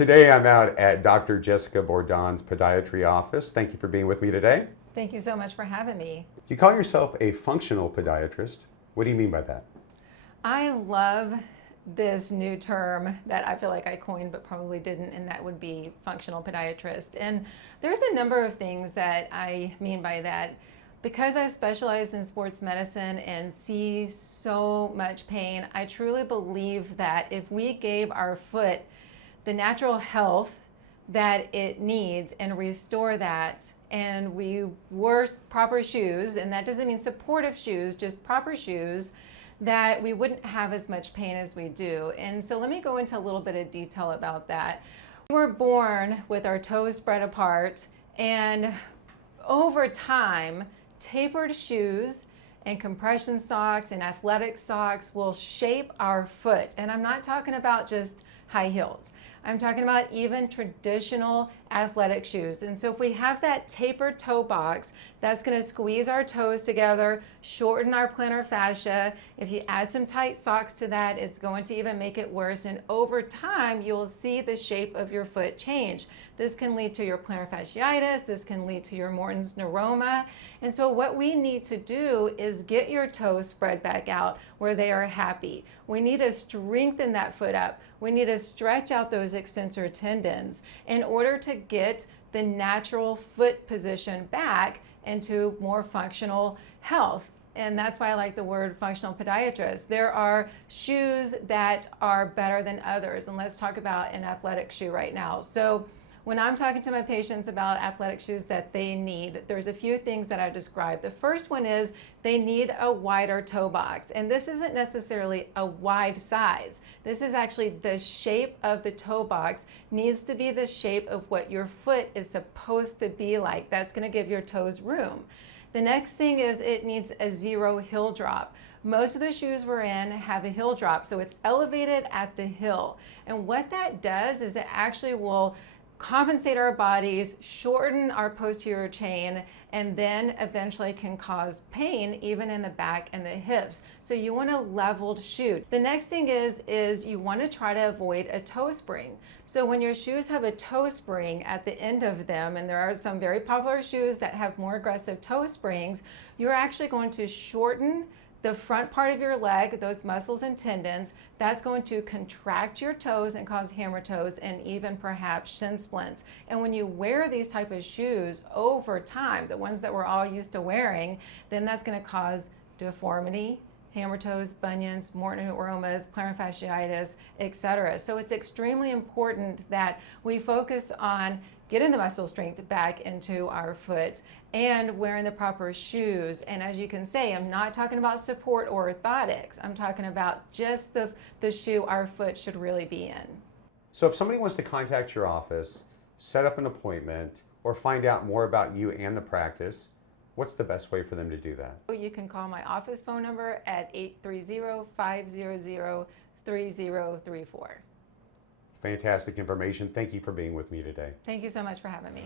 Today I'm out at Dr. Jessica Bordon's podiatry office. Thank you for being with me today. Thank you so much for having me. You call yourself a functional podiatrist. What do you mean by that? I love this new term that I feel like I coined but probably didn't, and that would be functional podiatrist. And there's a number of things that I mean by that. Because I specialize in sports medicine and see so much pain, I truly believe that if we gave our foot the natural health that it needs and restore that, and we wore proper shoes, and that doesn't mean supportive shoes, just proper shoes, that we wouldn't have as much pain as we do. And so let me go into a little bit of detail about that. We were born with our toes spread apart, and over time, tapered shoes and compression socks and athletic socks will shape our foot. And I'm not talking about just high heels. I'm talking about even traditional athletic shoes. And so if we have that tapered toe box, that's going to squeeze our toes together, shorten our plantar fascia. If you add some tight socks to that, it's going to even make it worse. And over time, you'll see the shape of your foot change. This can lead to your plantar fasciitis. This can lead to your Morton's neuroma. And so what we need to do is get your toes spread back out where they are happy. We need to strengthen that foot up. We need to stretch out those extensor tendons in order to get the natural foot position back into more functional health. And that's why I like the word functional podiatrist. There are shoes that are better than others. And let's talk about an athletic shoe right now. So when I'm talking to my patients about athletic shoes that they need, there's a few things that I describe. The first one is they need a wider toe box. And this isn't necessarily a wide size. This is actually the shape of the toe box needs to be the shape of what your foot is supposed to be like. That's going to give your toes room. The next thing is it needs a zero heel drop. Most of the shoes we're in have a heel drop, so it's elevated at the heel. And what that does is it actually will compensate our bodies, shorten our posterior chain, and then eventually can cause pain even in the back and the hips. So you want a leveled shoe. The next thing is you want to try to avoid a toe spring. So when your shoes have a toe spring at the end of them, and there are some very popular shoes that have more aggressive toe springs, you're actually going to shorten the front part of your leg, those muscles and tendons. That's going to contract your toes and cause hammer toes and even perhaps shin splints. And when you wear these type of shoes over time, the ones that we're all used to wearing, then that's going to cause deformity, hammer toes, bunions, Morton's neuromas, plantar fasciitis, etc. So it's extremely important that we focus on getting the muscle strength back into our foot and wearing the proper shoes. And as you can say, I'm not talking about support or orthotics. I'm talking about just the shoe our foot should really be in. So if somebody wants to contact your office, set up an appointment, or find out more about you and the practice, what's the best way for them to do that? You can call my office phone number at 830-500-3034. Fantastic information. Thank you for being with me today. Thank you so much for having me.